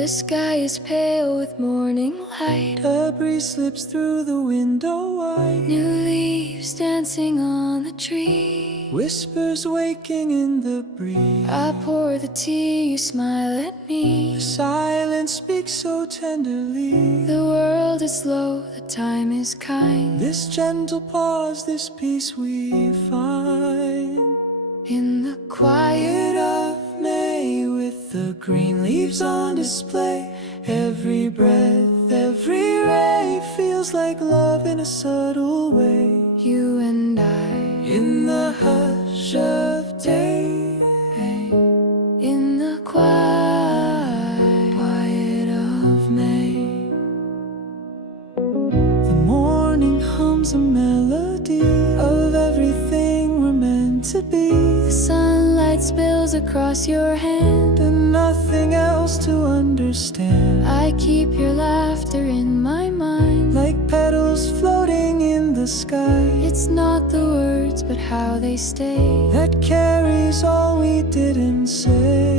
The sky is pale with morning light. A breeze slips through the window wide. New leaves dancing on the tree. Whispers waking in the breeze. I pour the tea, you smile at me. The silence speaks so tenderly. The world is slow, the time is kind. This gentle pause, this peace we find In the quiet of May, with the green leaves on display. Every breath, every ray feels like love in a subtle way. you and I. In the hush of day, In the quiet of May. the morning hums a melody of everything we're meant to be. The sunlight spills across your hand. And nothing else to understand. I keep your laughter in my mind. Like petals floating in the sky. It's not the words, but how they stay. That carries all we didn't say.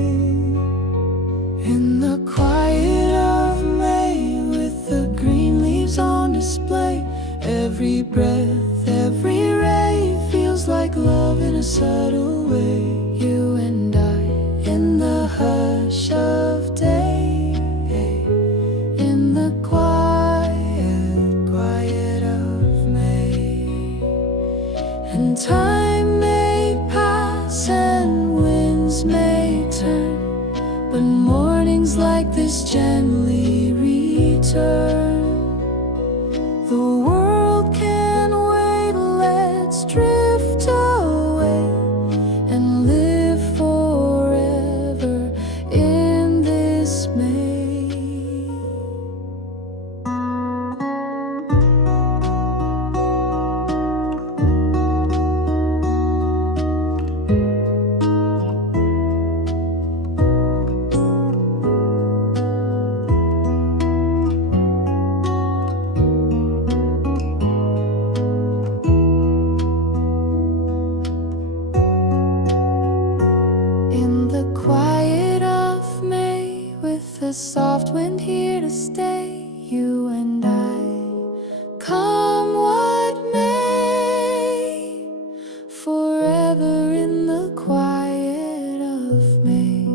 In the quiet of May, with the green leaves on display. Every breath, every ray feels like love in a subtle way. You and I. In the hush of day, in the quiet of May. And time may pass and winds may turn, but mornings like this gently return. The world can wait, let's drift away and live forever in this May. In the quiet of May, with the soft wind here to stay, you and I. Come what may, forever in the quiet of May.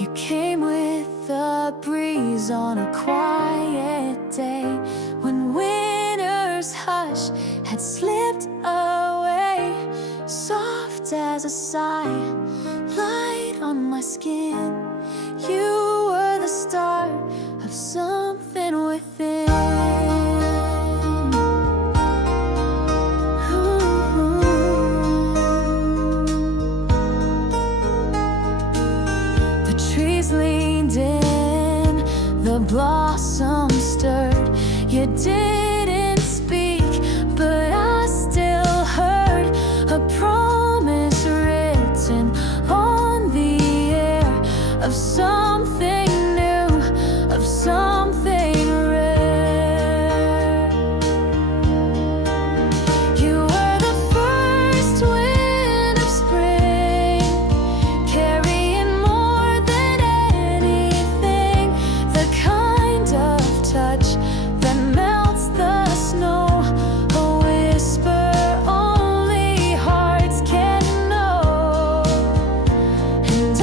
You came with the breeze on a quiet day, when winter's hush had slipped away. Soft as a sigh, light on my skin. You were the start of something within. The trees leaned in, the blossoms stirred. You didn't speak, but I still heard a promise written on the air of something new, of something rare. You were the first wind of spring, carrying more than anything, the kind of touch that melts the snow, a whisper only hearts can know. And I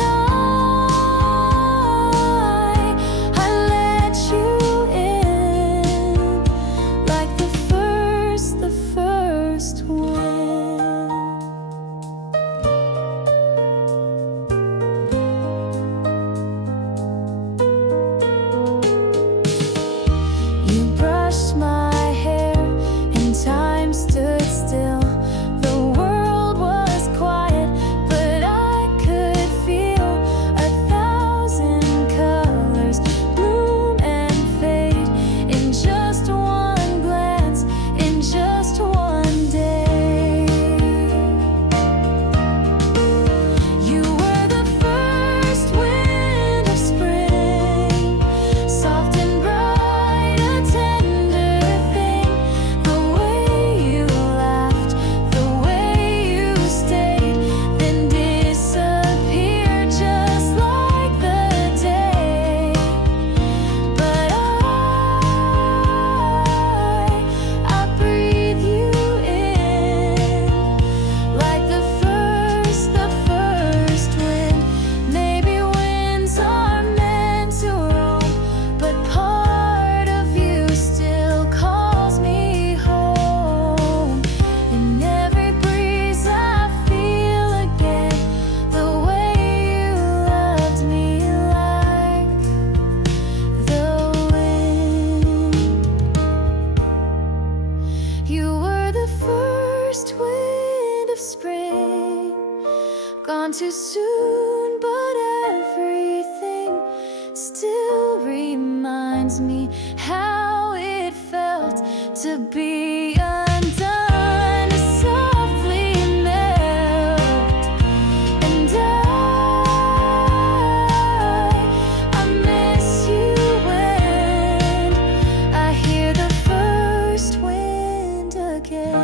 reminds me how it felt to be undone, to softly melt. And I miss you when I hear the first wind again.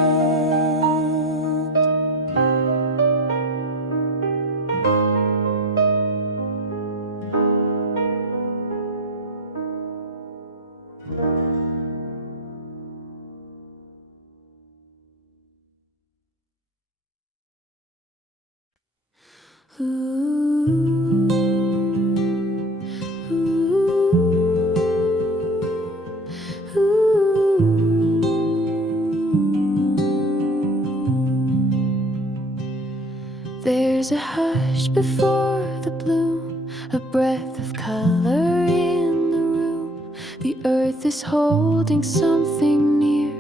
There's a hush before the bloom, a breath of color in the room. The earth is holding something near,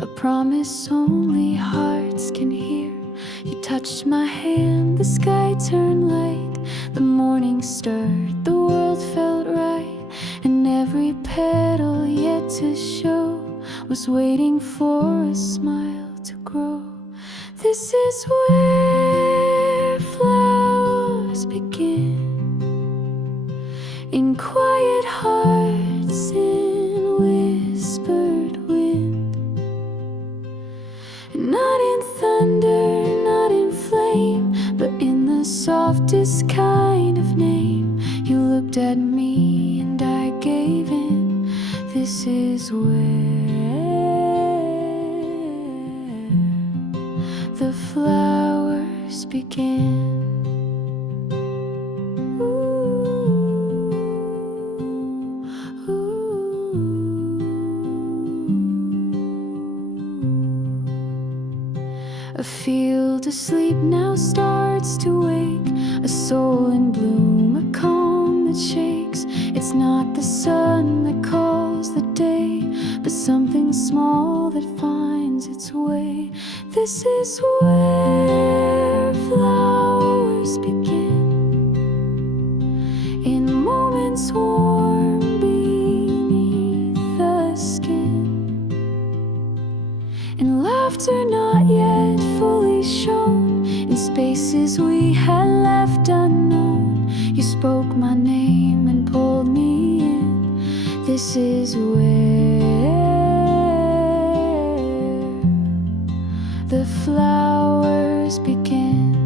a promise only hearts can hear. You touched my hand, the sky turned light, the morning stirred, the world felt right, and every petal yet to show was waiting for a smile to grow. This is where flowers begin, in quiet hearts, in whispered wind. Not in thunder, not in flame, but in the softest kind of name. You looked at me and I gave in. This is where the flowers begin. A field asleep now starts to wake, a soul in bloom, a calm that shakes. It's not the sun that calls the day, but something small that finds its way. This is where flowers begin, in moments warm beneath the skin, in laughter not yet fully shown, in spaces we had left unknown. You spoke my name and pulled me in. This is where the flowers begin.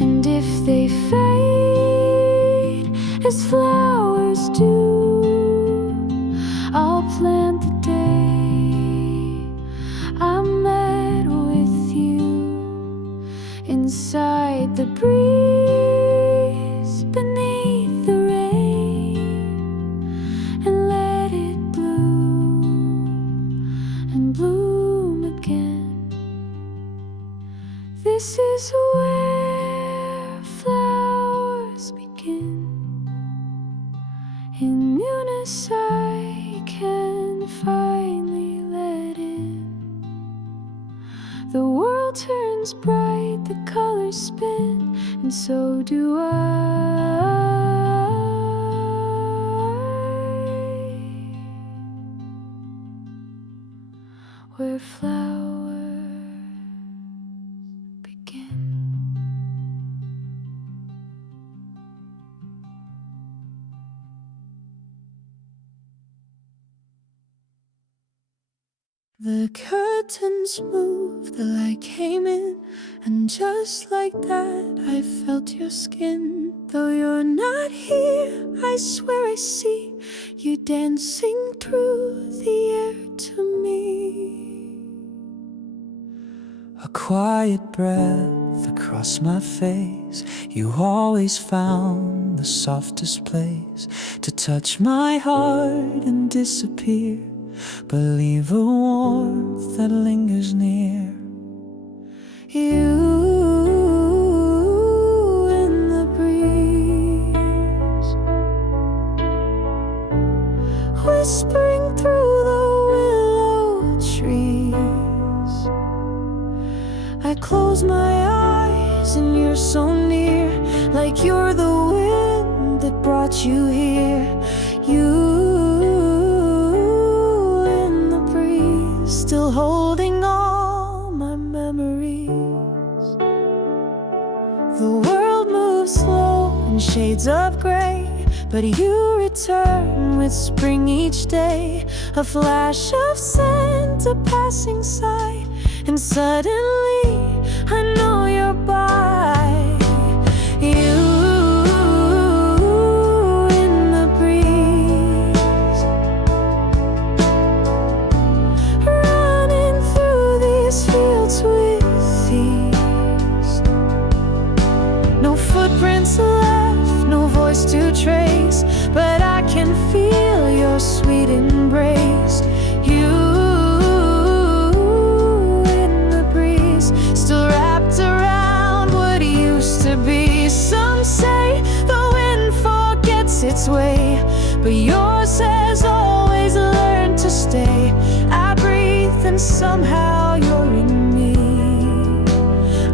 And if they fade as flowers do, I'll plant the day I met with you inside the breeze, beneath the rain, and let it bloom and bloom again. This is where flowers begin. In newness I can finally let in. The world turns bright, the colors spin, and so do I. Where flowers begin. The curtains moved, the light came in, and just like that I felt your skin. Though you're not here, I swear I see you dancing through the air to me. A quiet breath across my face, you always found the softest place to touch my heart and disappear, but leave a warmth that lingers near. You in the breeze, whispering through the willow tree. close my eyes and you're so near, like you're the wind that brought you here. You in the breeze, still holding all my memories. The world moves slow in shades of gray, but you return with spring each day. A flash of scent, a passing sigh, and suddenly I know you're by. You in the breeze, running through these fields with ease. No footprints left, no voice to trace, but I can feel your sweet embrace. You in the breeze, still wrapped around what used to be. Some say the wind forgets its way, but yours has always learned to stay. I breathe and somehow you're in me,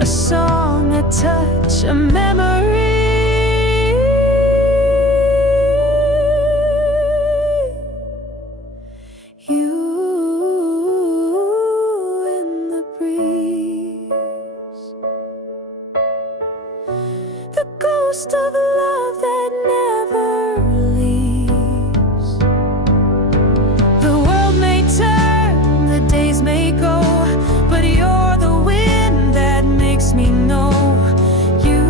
a song, a touch, a memory. Of love that never leaves. The world may turn, the days may go, but you're the wind that makes me know. You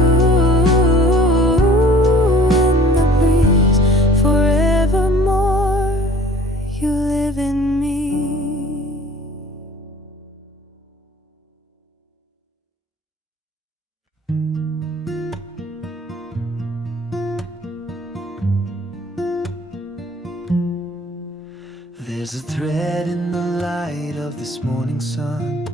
in the breeze, forevermore you live in me. There's a thread in the light of this morning sun,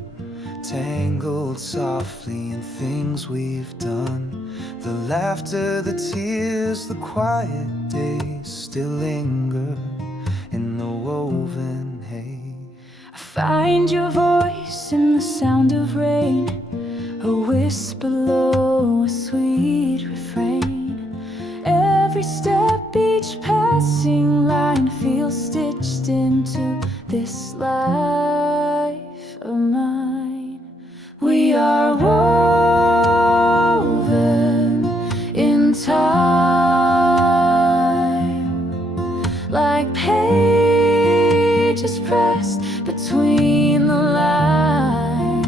tangled softly in things we've done. The laughter, the tears, the quiet days still linger in the woven hay. I find your voice in the sound of rain, a whisper low, a sweet refrain. Every step, each passing line feels stitched into this life of mine. We are woven in time, like pages pressed between the lines.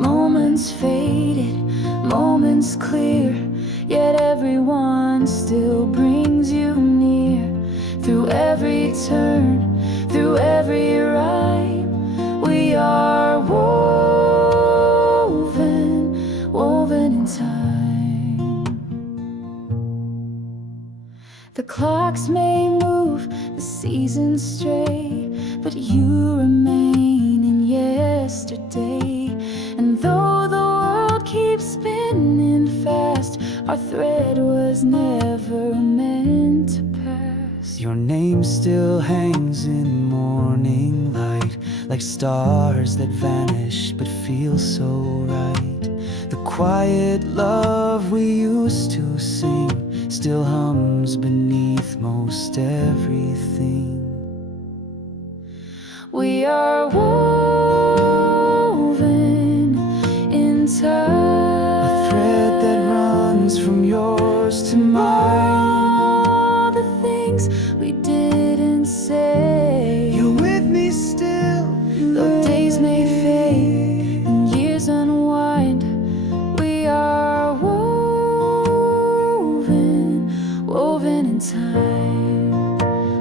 Moments faded, moments clear, yet everyone still brings you near. Through every turn, through every rhyme, we are woven, woven in time. The clocks may move, the seasons stray, but you remain in yesterday. And though the world keeps spinning fast, our thread was never meant to pass. Your name still hangs in morning light, like stars that vanish but feel so right. The quiet love we used to sing still hums beneath most everything. We are woven in time, A thread that runs from yours to mine. all the things we didn't say. You're with me still, Though days may fade and years unwind, we are woven, woven in time.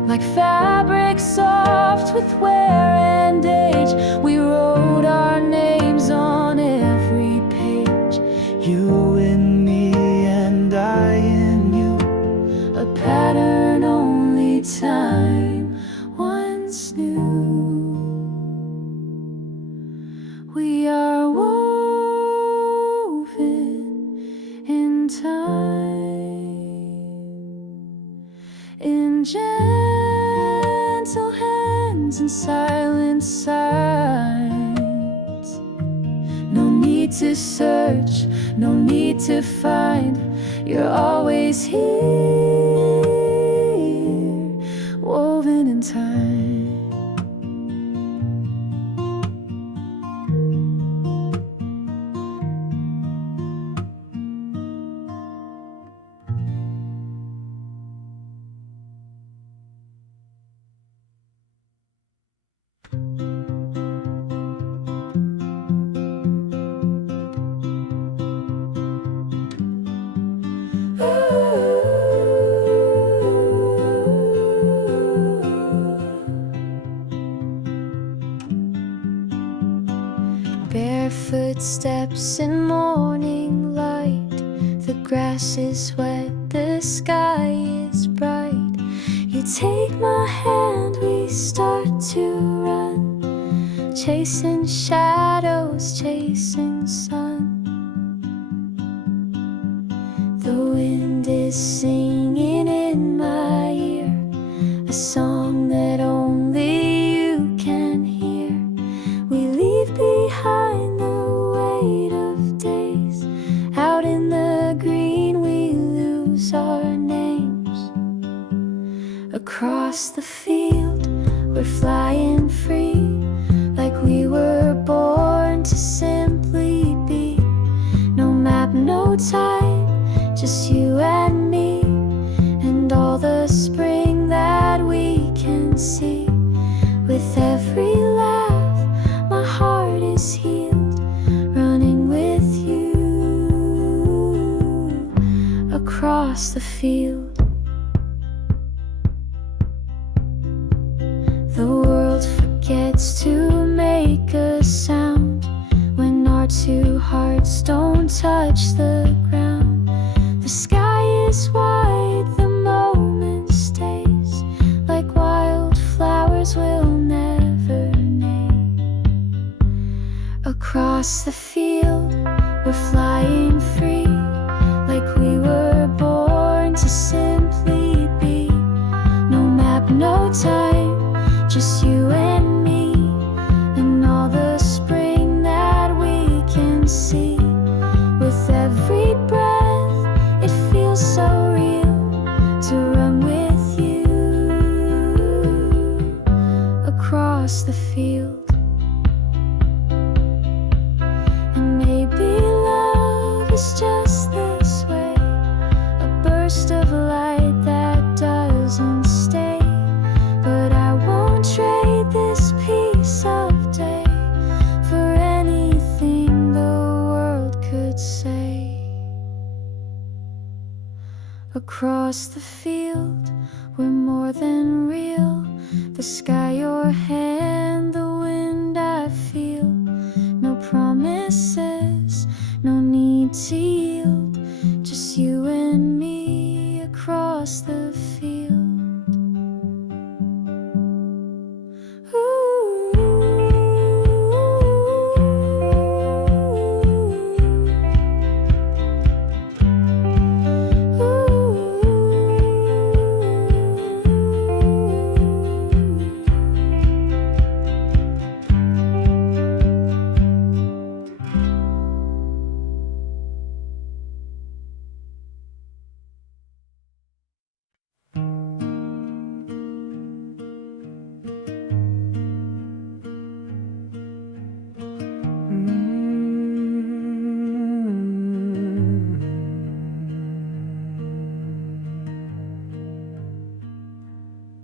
Like fabric soft with wear and age, we wrote our names on every page. you in me and I in you. A pattern only time once knew. We are woven in time, in gentle hands and silent sighs. need to search, no need to find. You're always here, woven in time. Bare footsteps in morning light. The grass is wet, the sky is bright. You take my hand, we start to run, chasing shadows, chasing sun. The wind is singing in my ear, a song that only you can hear. We leave behind the weight of days. Out in the green we lose our names. Across the field we're flying free, like we were born to simply be. No map, no time, just you and me, and all the spring that we can see. With every laugh my heart is healed, running with you across the field. The world forgets to make a sound when our two hearts don't touch the ground. The sky is white, the moment stays, like wildflowers we'll never name. Across the field we're flying free, like we were born to simply be. No map, no time, just you and me, and all the spring that we can see. With every breath it feels so real to run with you across the field. And maybe love is just this way, a burst of light that doesn't stay. But I won't trade this piece of day for anything the world could say. Across the field we're more than real. The sky, your hand, the wind I feel. No promises, no need to yield, just you and me across the field.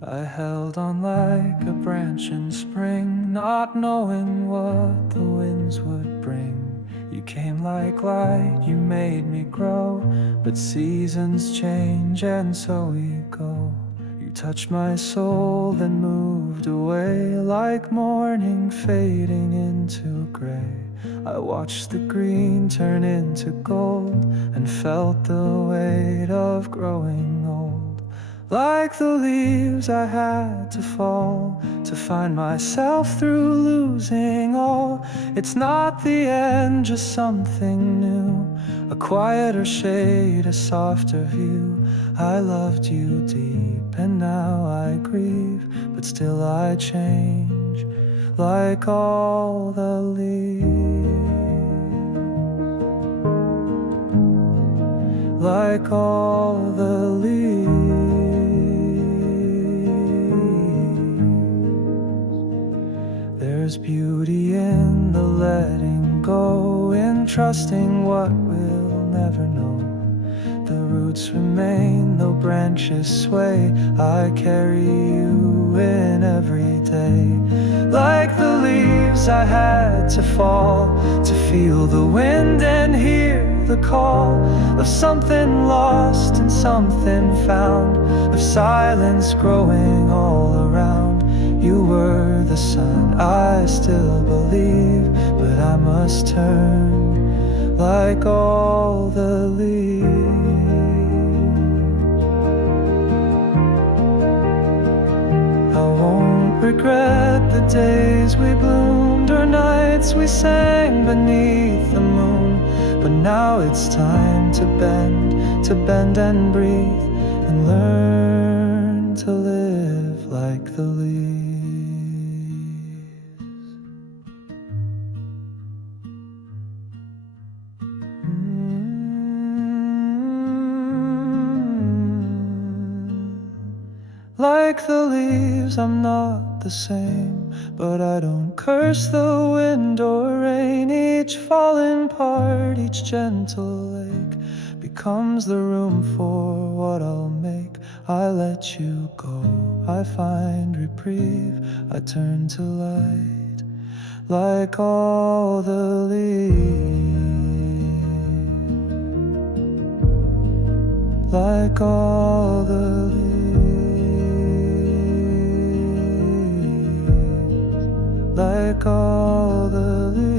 I held on like a branch in spring, not knowing what the winds would bring. You came like light, you made me grow, but seasons change and so we go. You touched my soul, then moved away like morning fading into gray. I watched the green turn into gold and felt the weight of growing old. Like the leaves I had to fall to find myself through losing all. It's not the end, just something new, a quieter shade, a softer view. I loved you deep and now I grieve, but still I change like all the leaves. like all the leaves. There's beauty in the letting go, in trusting what we'll never know. The roots remain, though branches sway. I carry you in every day. Like the leaves I had to fall, to feel the wind and hear the call of something lost and something found, of silence growing all around. You were the sun, I still believe, but I must turn like all the leaves. I won't regret the days we bloomed, or nights we sang beneath the moon. But now it's time to bend and breathe, and learn to live like the leaves. Like the leaves, I'm not the same, but I don't curse the wind or rain. Each fallen part, each gentle lake becomes the room for what I'll make. I let you go, I find reprieve, I turn to light, like all the leaves, like all the leaves. Like all the leaves.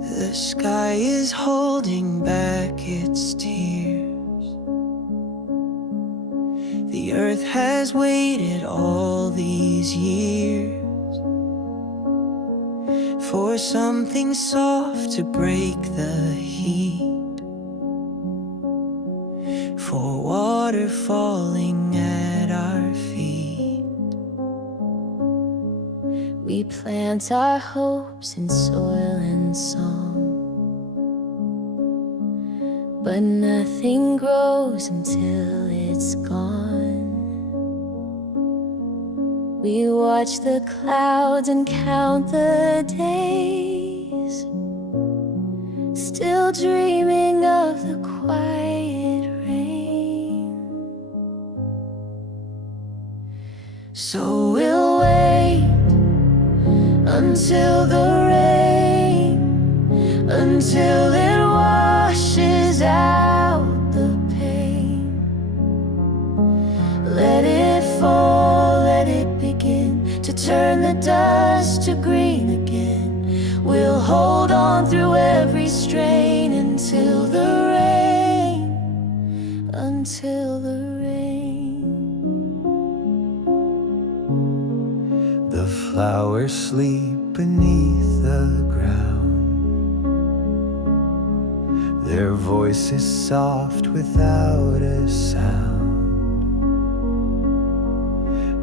The sky is holding back its tears. The earth has waited all these years for something soft to break the heat, for water falling at our feet. We plant our hopes in soil and song, but nothing grows until it's gone. We watch the clouds and count the days, still dreaming of the quiet rain. So we'll wait until the rain, until it washes out the pain. Let it fall, let it begin to turn the dust to green again. We'll hold on through every strain until the rain, until the rain. The flowers sleep beneath the ground, their voices soft without a sound.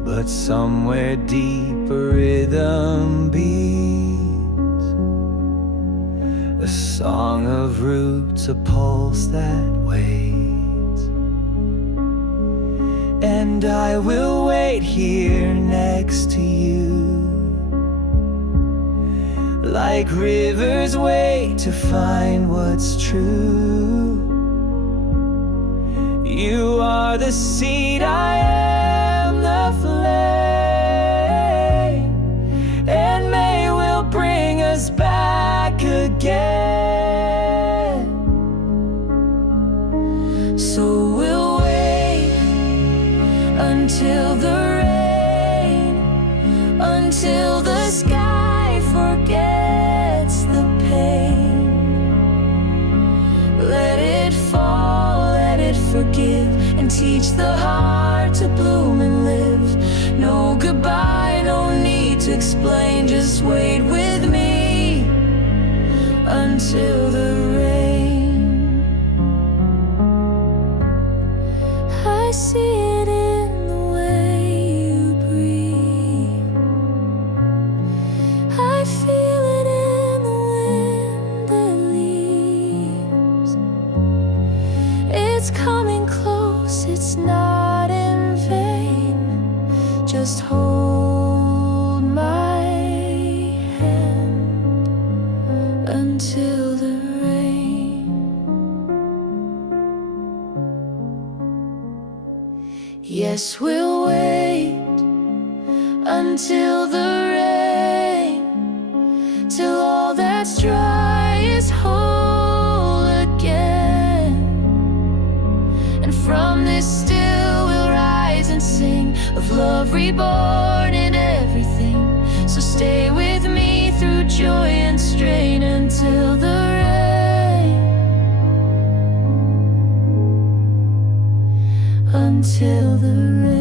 But somewhere deep a rhythm beats, a song of roots, a pulse that waits. And I will wait here next to you, like rivers wait to find what's true. You are the seed, I am the flame, and May will bring us back again. So we'll wait until the rain, until the sky forgets the pain. Let it fall, let it forgive. goodbye, no need to explain, just wait with me until the rain. I see it in the way you breathe, I feel it in the wind that leaves. It's coming close, it's not in vain. Just hold my hand until the rain. Yes, we'll wait until the rain, till all that's dry is whole again. And from this still we'll rise and sing of love reborn in everything. So stay with me through joy and strain until the rain, until the rain.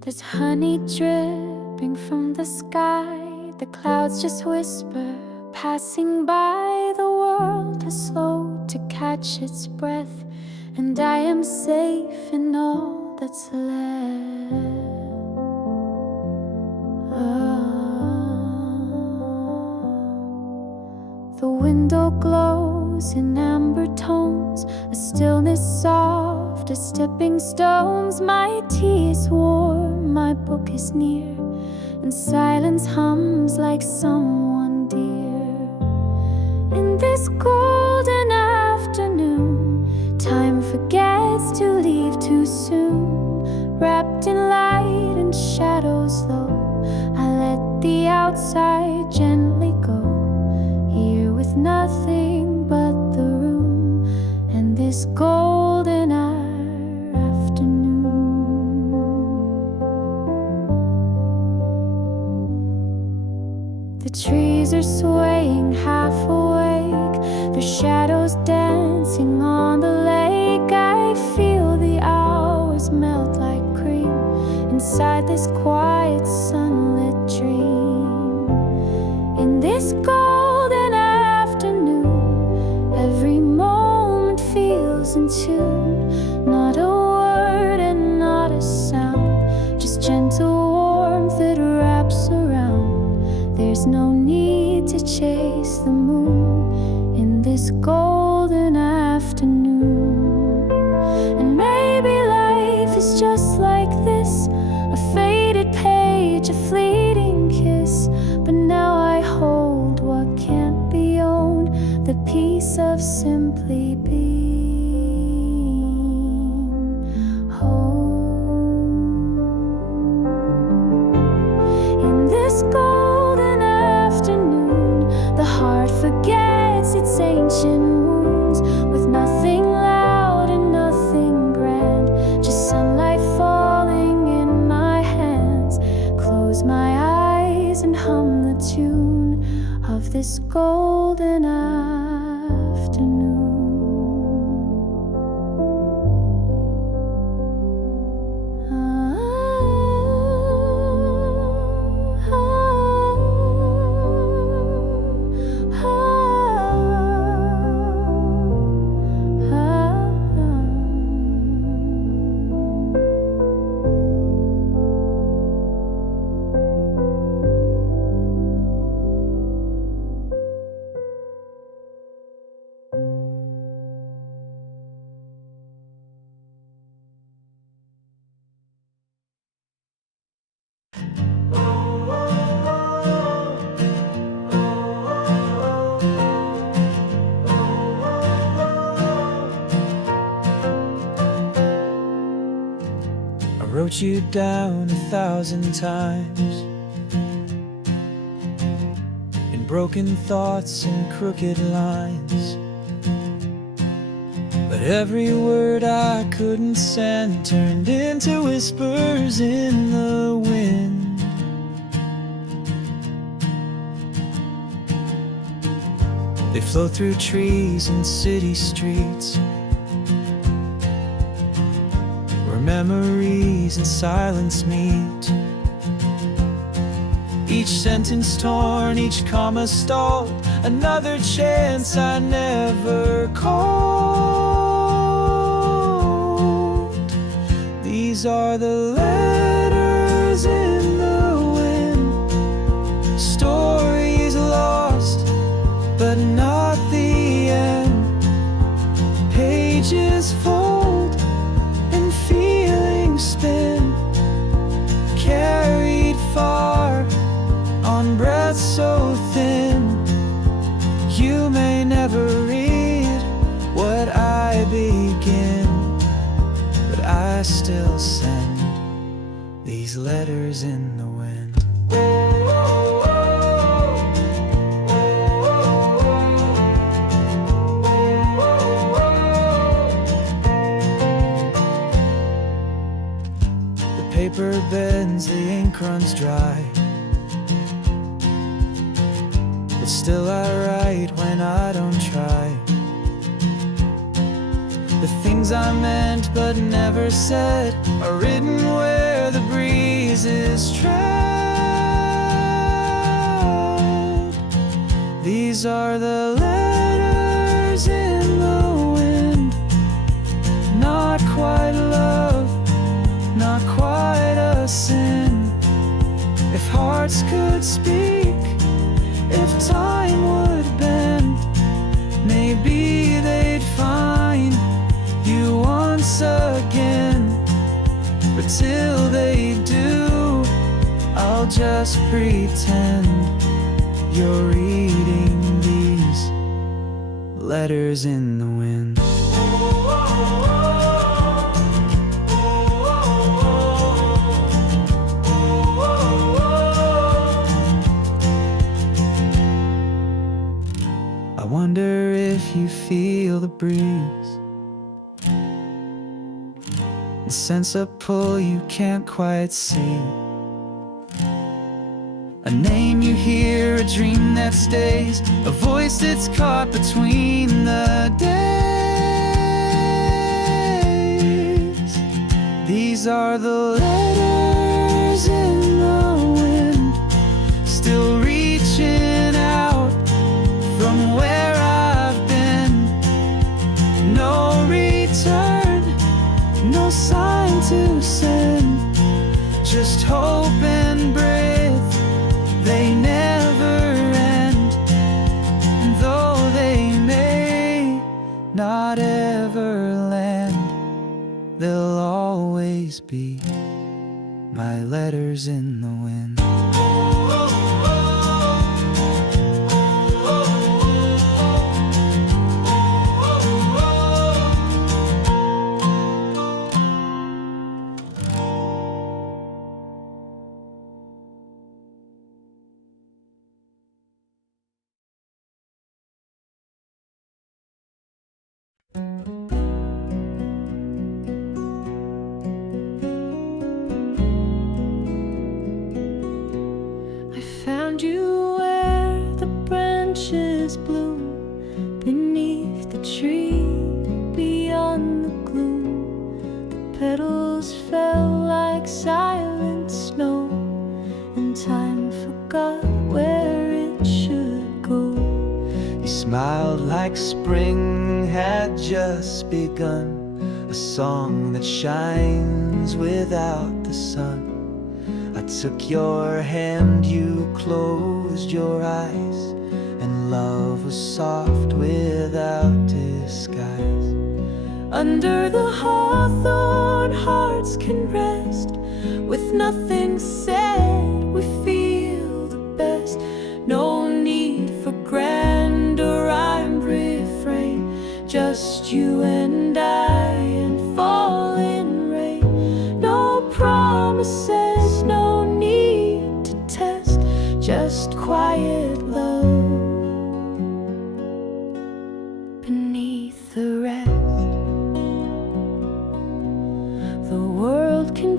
There's honey dripping from the sky, the clouds just whisper, passing by. The world is slow to catch its breath, and I am safe in all that's left. The window glows in amber tones, a stillness soft as stepping stones. My tea is warm, my book is near, and silence hums like someone dear. In this golden afternoon, time forgets to leave too soon. Wrapped in light and shadows low, I let the outside gently go. Here with nothing but the room and this golden afternoon. The trees are swaying half awake, their shadows dancing on the lake. I feel the hours melt like cream inside this quiet sunlit dream. In this golden afternoon, every moment feels in tune. Not a word and not a sound, just gentle warmth that wraps around. There's no need to chase the moon in this golden afternoon. And maybe life is just like this, a faded page, a fleeting kiss. But now I hold what can't be owned, the peace of simply being home. In this golden afternoon, the heart forgets its ancient wounds, with nothing loud and nothing grand, just sunlight falling in my hands. Close my eyes and hum the tune of this golden afternoon. wrote you down 1,000 times in broken thoughts and crooked lines. But every word I couldn't send turned into whispers in the wind. They flow through trees and city streets, where memories and silence meet. Each sentence torn, each comma stalled, another chance I never called. These are the letters in the wind, stories lost, but not the end. Pages fold and feelings spin, carried far on breath so thin. You may never read what I begin, but I still send these letters in the wind. The paper bends, the ink runs dry, but still I write when I don't try. The things I meant but never said are written where the breezes tread. These are the letters in the wind, not quite love, not quite a sin. If hearts could speak, if time would bend, maybe they'd find you once again. But till they do, I'll just pretend you're reading these letters in the wind. I wonder if you feel the breeze, the sense of pull you can't quite see. A name you hear, a dream that stays, a voice that's caught between the days. These are the letters in the wind, still reaching out from where I've been. No return, no sign to send, just hope and breath, they never end. And though they may not ever land, they'll always be my letters in the wind. I found you where the branches bloom, beneath the tree, beyond the gloom. The petals fell like silent snow, and time forgot where it should go. You smiled like spring had just begun, a song that shines without the sun. I took your hand, you closed your eyes, and love was soft without disguise. Under the hawthorn, hearts can rest with nothing said. We feel the best, no need for grand or rhymed refrain, just you and I and falling rain. No problem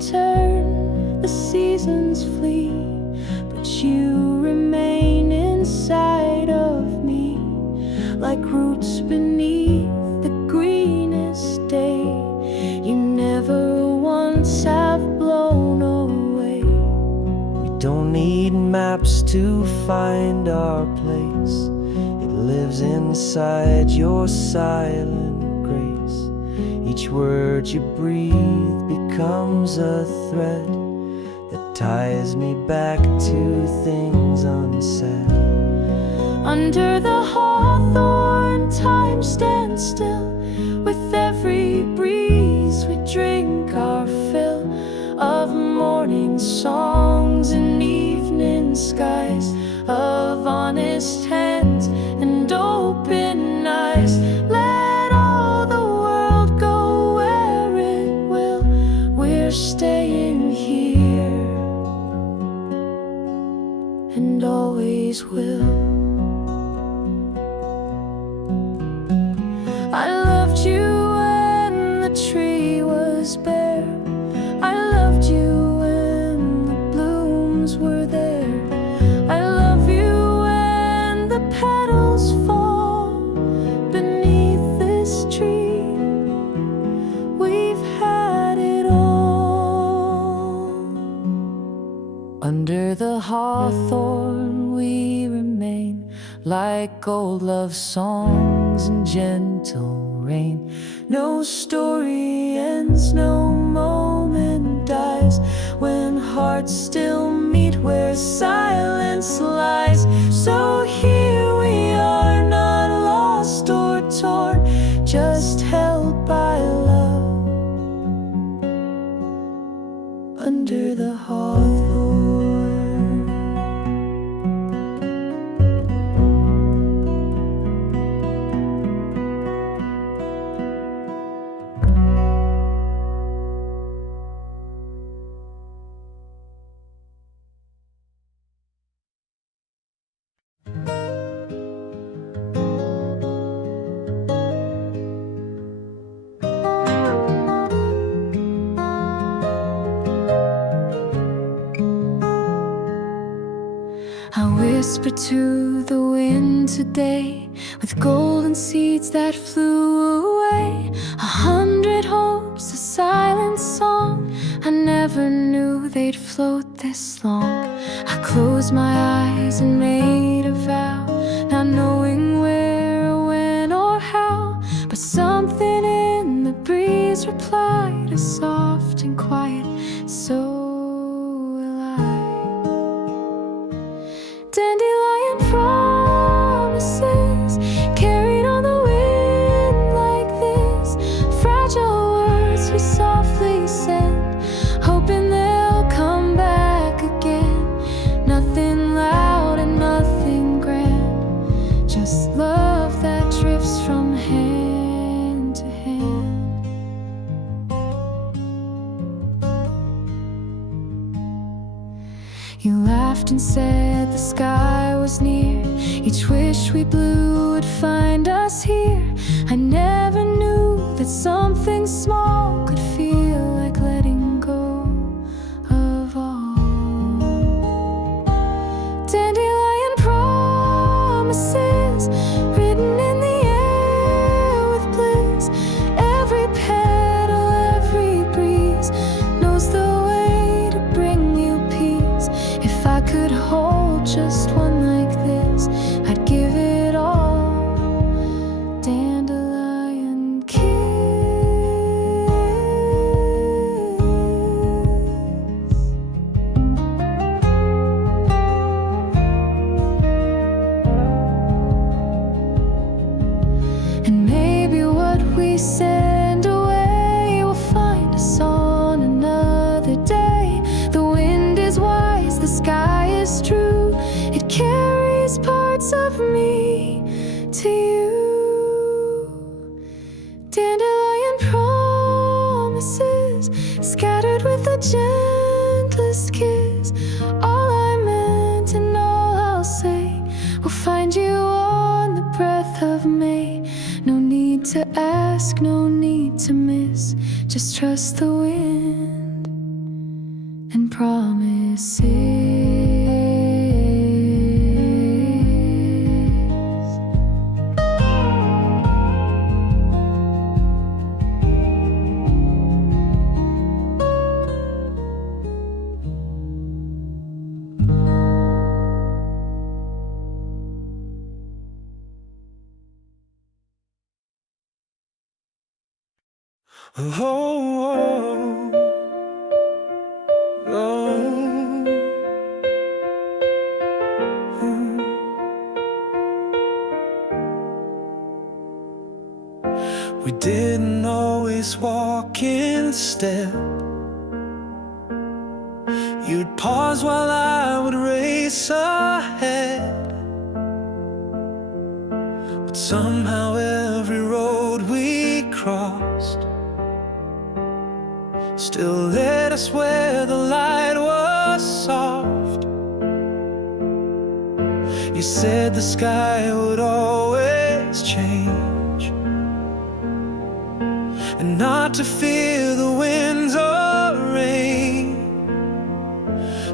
turn, the seasons flee, but you remain inside of me, like roots beneath the greenest day. You never once have blown away. We don't need maps to find our place. It lives inside your silent grace. Each word you breathe becomes a thread that ties me back to things unsaid. Under the hawthorn, time stands still. With every breeze we drink our fill of morning songs and evening skies, of honest hands and open eyes. Let all the world go where it will. We're staying here and always will. I loved you when the tree was bare. I loved you when the blooms were there. I love you when the petals fall beneath this tree. We've had it all. Under the hawthorn we remain, like old love songs and gentle rain. No story ends, no moment dies, when hearts still meet where silence lies. So here we are, not lost or torn, just held by love under the hawthorn. I whispered to the wind today with golden seeds that flew away. 100 hopes, a silent song. I never knew they'd float this long. I closed my eyes and made a vow, not knowing where or when or how. But something in the breeze replied, a soft and quiet, so will I. Dandelion promises carried on the wind like this. Fragile words we softly send, hoping they'll come back again. Nothing loud and nothing grand, just love that drifts from hand to hand. You laughed and said the sky was near. Each wish we blew would find us here. I never knew that something small could feel like letting go of all. Dandelion promises written in the air with bliss. Every petal, every breeze knows the way to bring you peace. If I could hold just one like this, I'd give it all. Dandelion kiss. And maybe what we send away will find us on another day. The wind is wise, the sky is true. It carries parts of me to you. Dandelion promises scattered with the gentlest kiss. All I meant and all I'll say will find you on the breath of May. No need to ask, no need to miss, just trust the wind promises. Oh, oh, oh. We didn't always walk in step. You'd pause while I would race ahead. But somehow every road we crossed still led us where the light was soft. You said the sky would always change, and not to fear the winds or rain.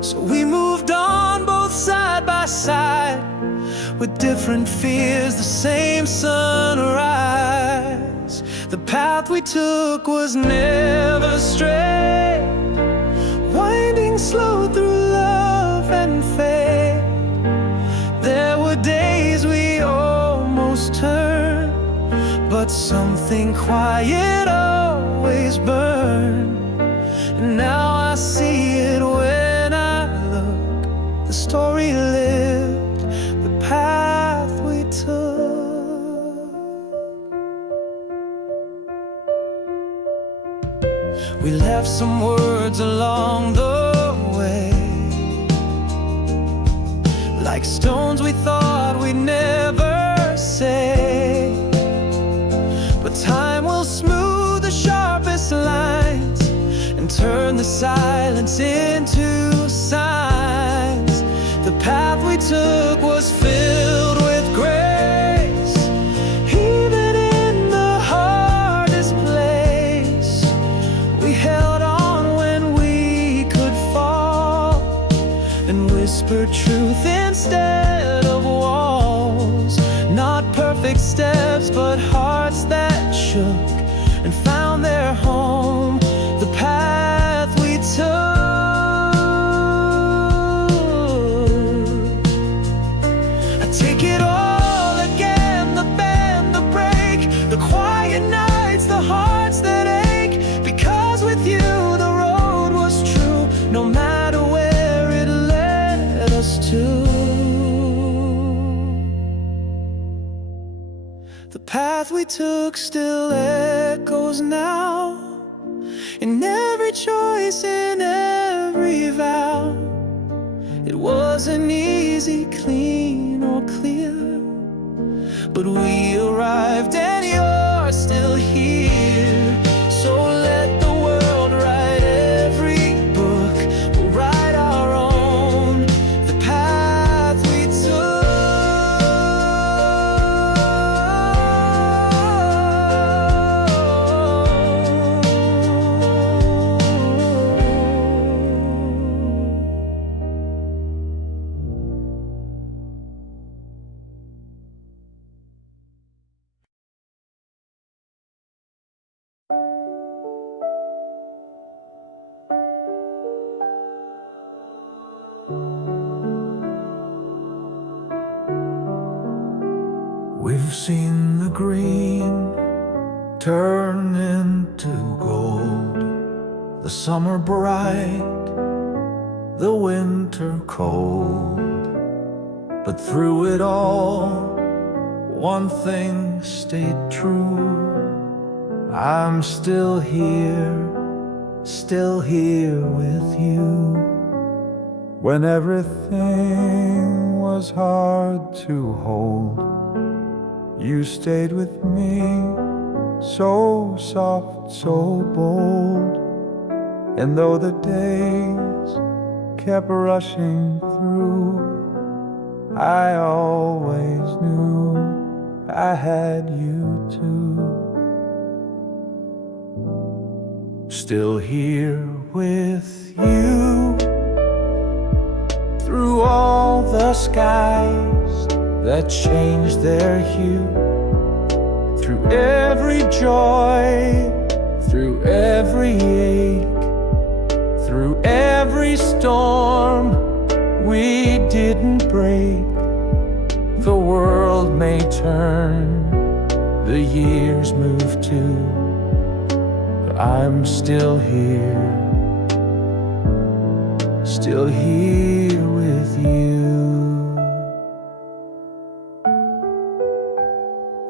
So we moved on both side by side, with different fears, the same sunrise. The path we took was never straight, winding slow through love and fate. There were days we almost turned, but something quiet always burned. And now I see it when I look, the story lived, the path we took. We left some words along the way, like stones we thought we'd never say. But time will smooth the sharpest lines and turn the silence into signs. The path we took was filled with grace, even in the hardest place. We held on when we could fall, and whispered truth instead of walls. Not perfect steps, but hearts that shook and found their home. The path we took. I take it all again, the bend, the break, the quiet nights, the hearts that ache. Because with you the road was true, no matter where it led us to. The path we took still echoes now, in every choice, in every vow. It wasn't easy, clean, or clear, but we arrived and you're still here. So let the world write every book, we'll write our own. The path we We've seen the green turn into gold, the summer bright, the winter cold. But through it all, one thing stayed true. I'm still here with you. When everything was hard to hold, you stayed with me, so soft, so bold. And though the days kept rushing through, I always knew I had you too. Still here with you. through all the skies that changed their hue, through every joy, through every ache, through every storm, we didn't break. The world may turn, the years move too, but I'm still here with you.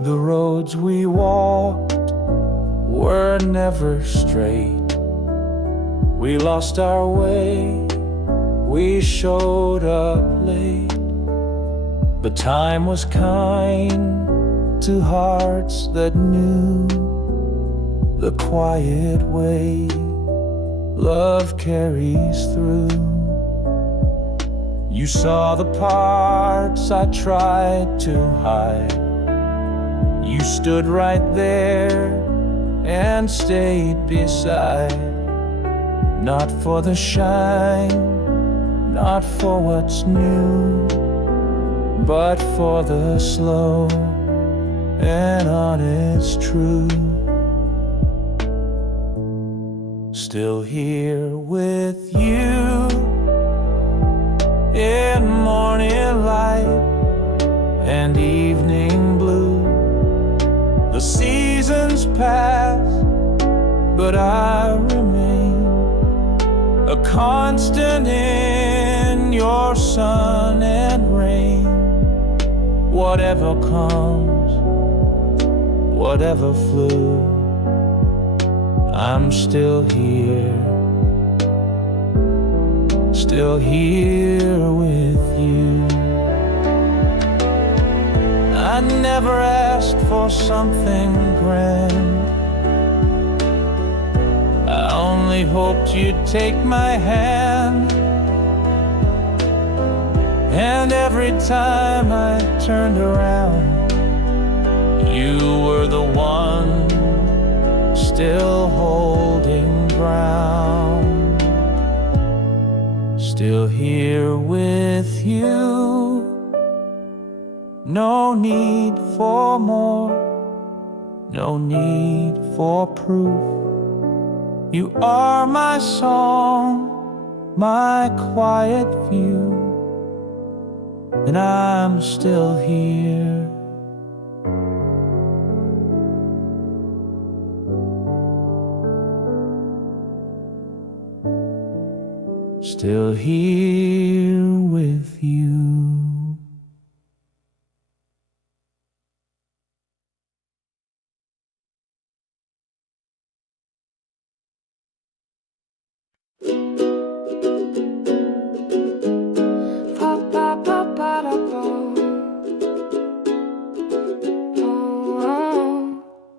The roads we walked were never straight. We lost our way, we showed up late. But time was kind to hearts that knew the quiet way love carries through. You saw the parts I tried to hide. You stood right there and stayed beside. Not for the shine, not for what's new, but for the slow and honest truth. Still here with you in morning light and evening blue. The seasons pass, but I remain a constant in your sun and rain. Whatever comes, whatever flew, I'm still here with you. I never asked for something grand, I only hoped you'd take my hand. And every time I turned around, you were the one still holding ground. Still here with you. No need for more, no need for proof. You are my song, my quiet view, and I'm still here. Still here with you.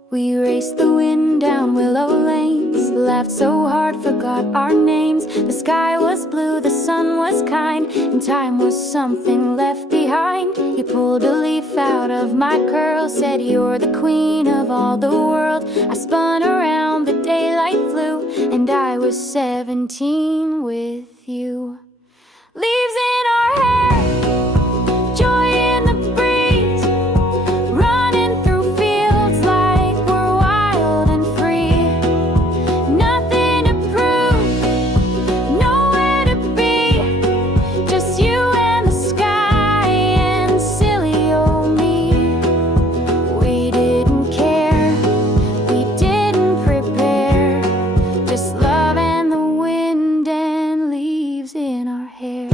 We raced the wind down willow lanes, laughed so hard, forgot our names. The sky was blue, the sun was kind, and time was something left behind. You pulled a leaf out of my curl, said you're the queen of all the world. I spun around, the daylight flew, and I was 17 with you. Leaves in our hair, joy in the breeze, running through fields like we're wild and free. Nothing to prove, nowhere to be, just you and the sky and silly old me. We didn't care, we didn't prepare, just love and the wind and leaves in our hair.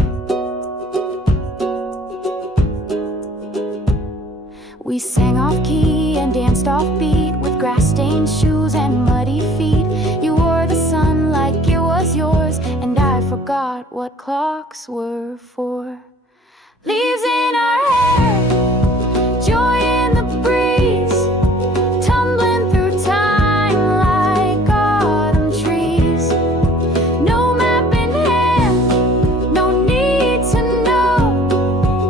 We sang off key and danced off beat, with grass-stained shoes and muddy feet. You wore the sun like it was yours, and I forgot what clocks were for. Leaves in our hair, joy in the breeze, tumbling through time like autumn trees. No map in hand, no need to know.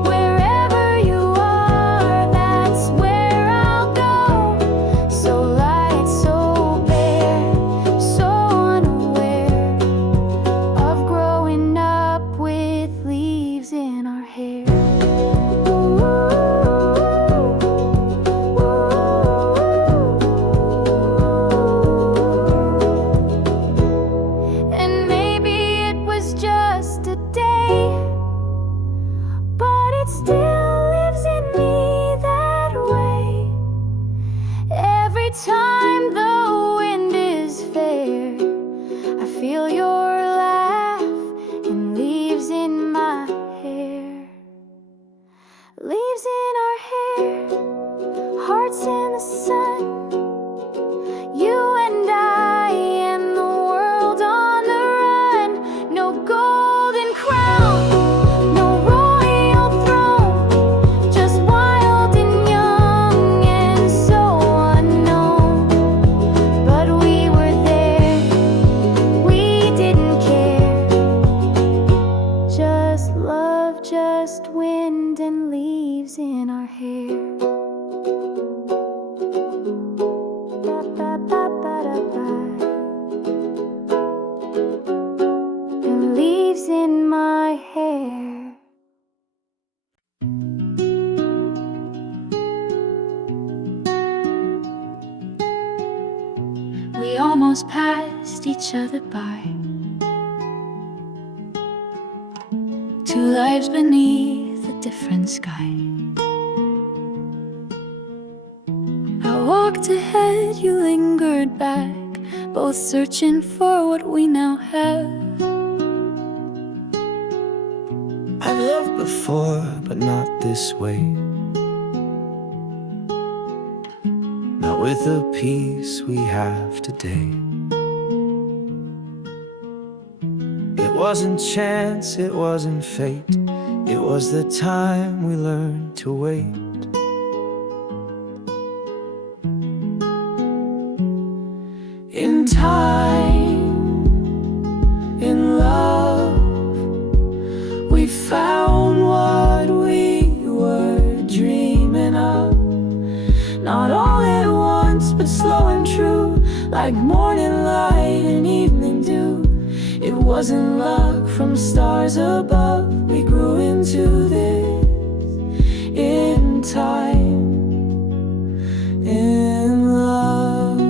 Wherever you are, that's where I'll go. So light, so bare, so unaware of growing up with leaves in time the wind is fair, I feel your laugh and leaves in my hair. Leaves in our hair, hearts in the sun, you and I and the world on the run. No golden crown, no royal throne, just wild and young and so unknown. But we were there, we didn't care. Just love, just wind and leaves in our hair. And leaves in my hair. We almost passed each other by, two lives beneath a different sky. I walked ahead, you lingered back, both searching for what we now have. I've loved before, but not this way. Not with the peace we have today. It wasn't chance, it wasn't fate. It was the time we learned to wait. In time, in love, we found what we were dreaming of. Not all at once, but slow and true, like morning light and evening dew. It wasn't luck from stars above, we grew into this. In time, in love.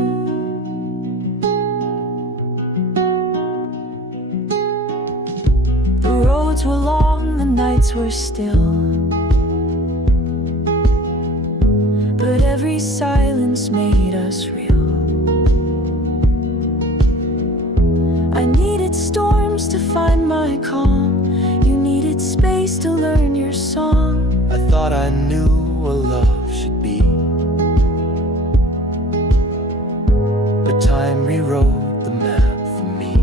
The roads were long, the nights were still, but every silence made us real. I needed storms to find my calm, you needed space to learn your song. I thought I knew what love should be, but time rewrote the map for me.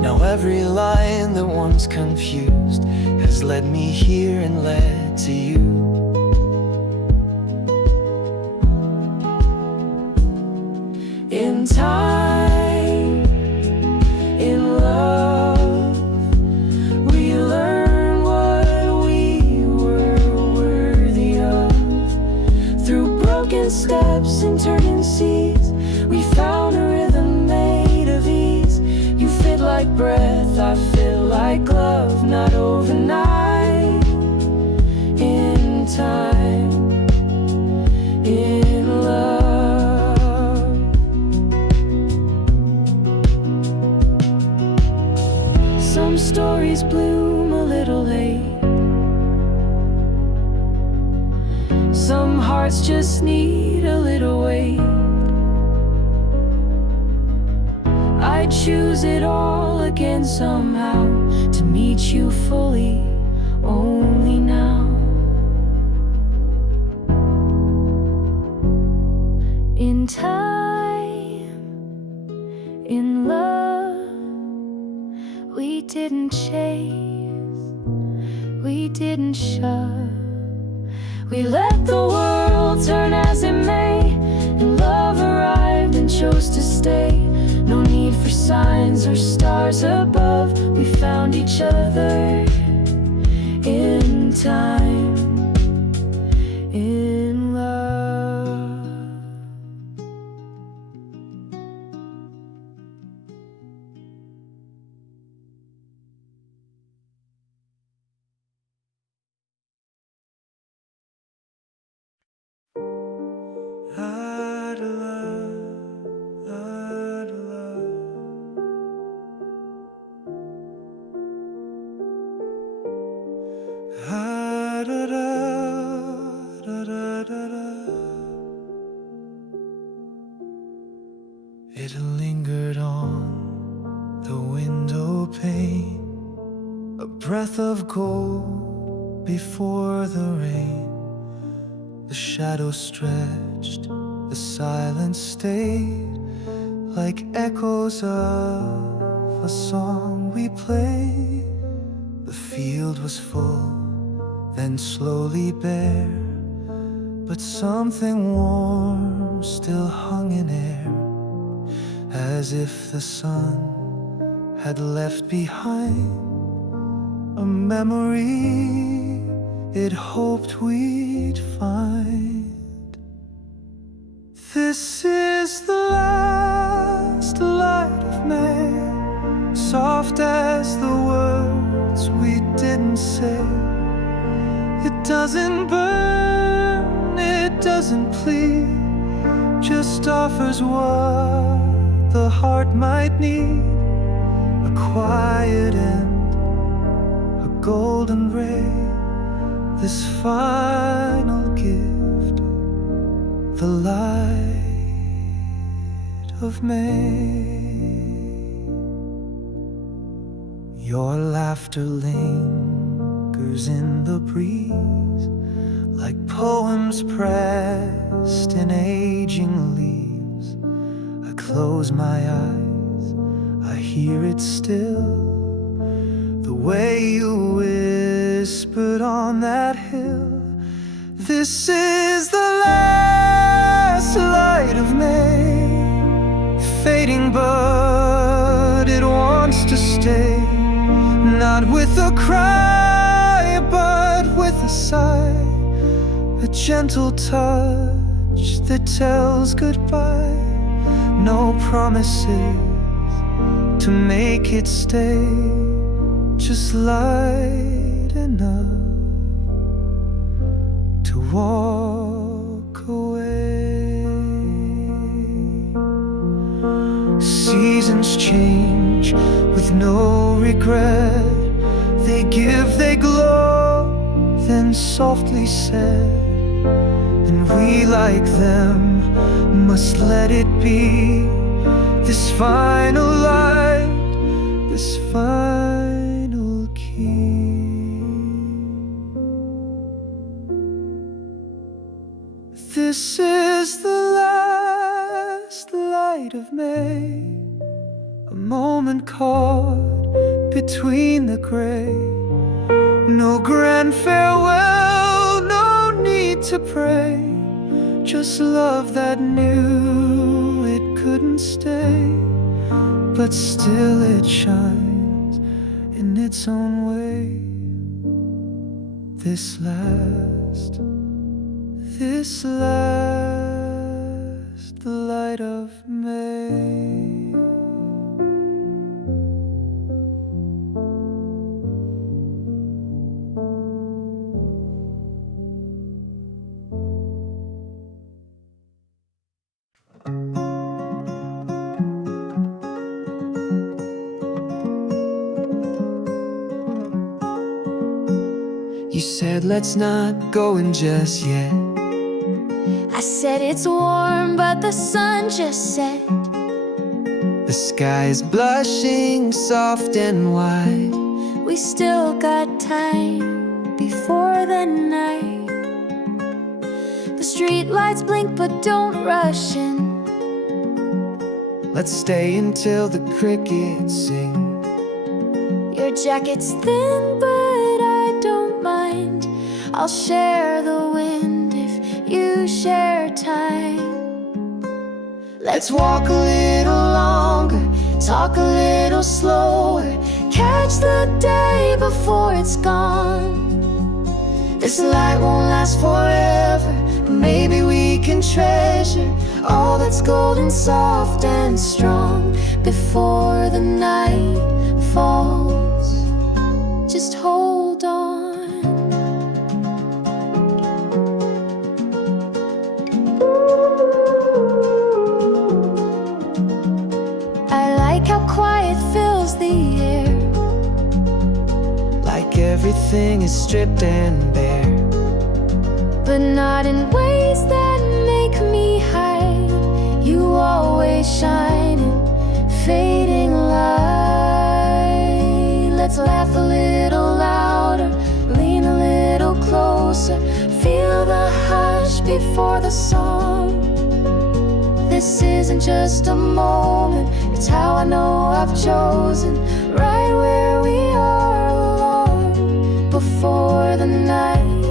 Now every line that once confused has led me here and led to you. In time, in love, we learn what we were worthy of. Through broken steps and turning seas, we found a rhythm made of ease. You fit like breath, I feel like love, not overnight. In time, in love. Some stories bloom a little late, some hearts just need a little wait. I'd choose it all again somehow, to meet you fully, only now. In time, in love, we didn't chase, we didn't shove. We let the world turn as it may, and love arrived and chose to stay. No need for signs or stars above, we found each other. In time, in love. It lingered on the window pane, a breath of gold before the rain. The shadow stretched, the silence stayed, like echoes of a song we played. The field was full, then slowly bare, but something warm still hung in air, as if the sun had left behind a memory it hoped we'd find. This is the last light of May, soft as the words we didn't say. It doesn't burn, it doesn't plead, just offers what the heart might need. A quiet end, a golden ray, this final gift, the light of May. Your laughter lingers in the breeze, like poems pressed in aging leaves. I close my eyes, I hear it still, the way you whispered on that hill. This is the last light of May, fading but it wants to stay, not with a cry but with a sigh, a gentle touch that tells goodbye. No promises to make it stay, just light enough to walk away. Seasons change with no regret, they give, they glow, then softly set, and we like them must let it be. This final light, this final key. This is the last light of May, a moment caught between the gray. No grand farewell, no need to pray, just love that knew it couldn't stay, but still it shines in its own way. This last light of May. You said let's not go in just yet. I said it's warm, but the sun just set. The sky is blushing soft and wide. We still got time before the night. The street lights blink, but don't rush in. Let's stay until the crickets sing. Your jacket's thin, but I don't mind. I'll share the wind if you share time. Let's walk a little longer, talk a little slower, Catch the day before it's gone. this light won't last forever, but maybe we can treasure All that's golden, soft and strong before the night falls. Just hold on. I like how quiet fills the air, like everything is stripped and bare. but not in ways that make me hide. You always shine in fading light. Let's laugh a little louder, lean a little closer, feel the hush before the song. This isn't just a moment, it's how I know I've chosen right where we are alone before the night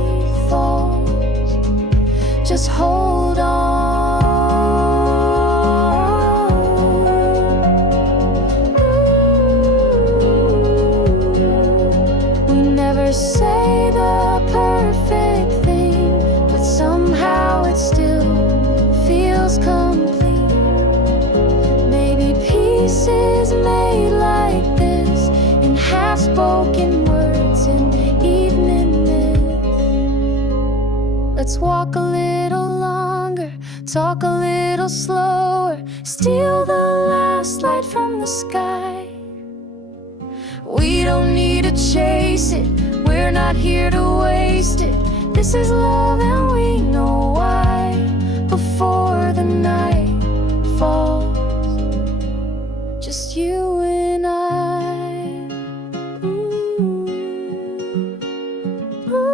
falls. Just hold on. We never say the perfect thing, but somehow it still feels complete. Maybe pieces made like this, in half-spoken words and evening mist. Let's walk a little longer, talk a little slower, steal the last light from the sky. We don't need to chase it, we're not here to waste it. This is love and we know why. Before the night falls, just you and I. Ooh. Ooh.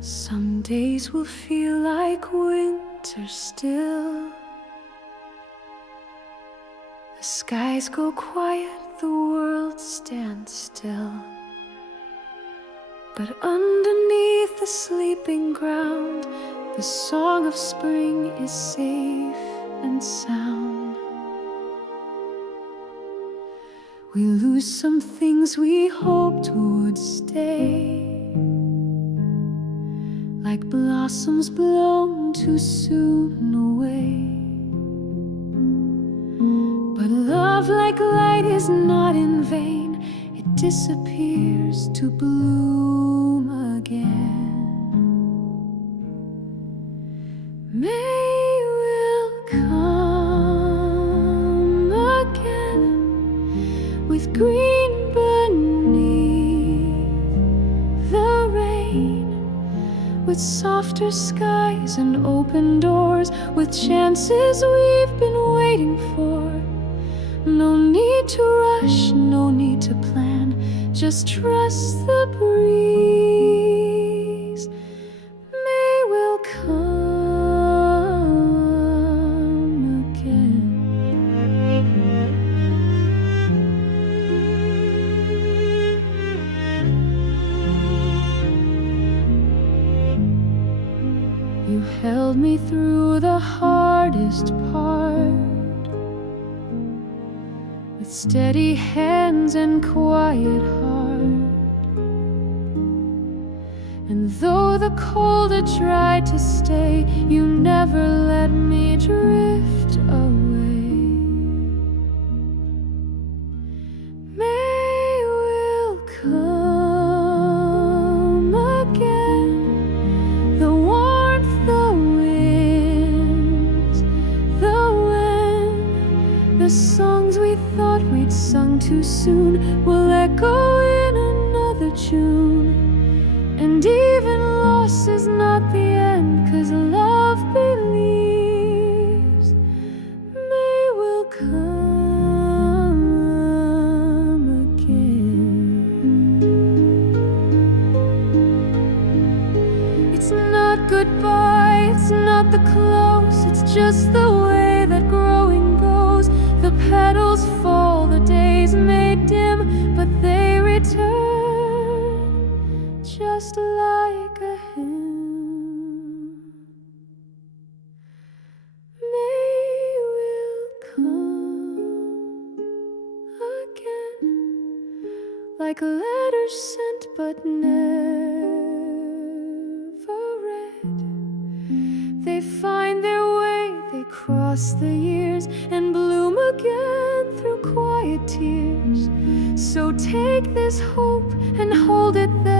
Some days will feel like winter still. The skies go quiet, the world stands still. But underneath the sleeping ground, the song of spring is safe and sound. We lose some things we hoped would stay, like blossoms blown too soon away. But love like light is not in vain, it disappears to bloom again. May will come again with green beneath the rain, with softer skies and open doors, with chances we've been waiting for. No need to rush, no need to plan, just trust the breeze. May will come again. You held me through the hardest part, with steady hands and quiet heart. And though the cold had tried to stay, you never let me drift away. May will come again, the warmth, the winds, the wind, the songs we thought we'd sung too soon will echo in another June. And even loss is not the end, 'cause love believes. May will come again. It's not goodbye, it's not the close, it's just the way that growing goes. The petals fall, the days may dim, but they return just like a hymn. May will come again, like letters sent but never read. They find their way, they cross the years and bloom again through quiet tears. So take this hope and hold it there.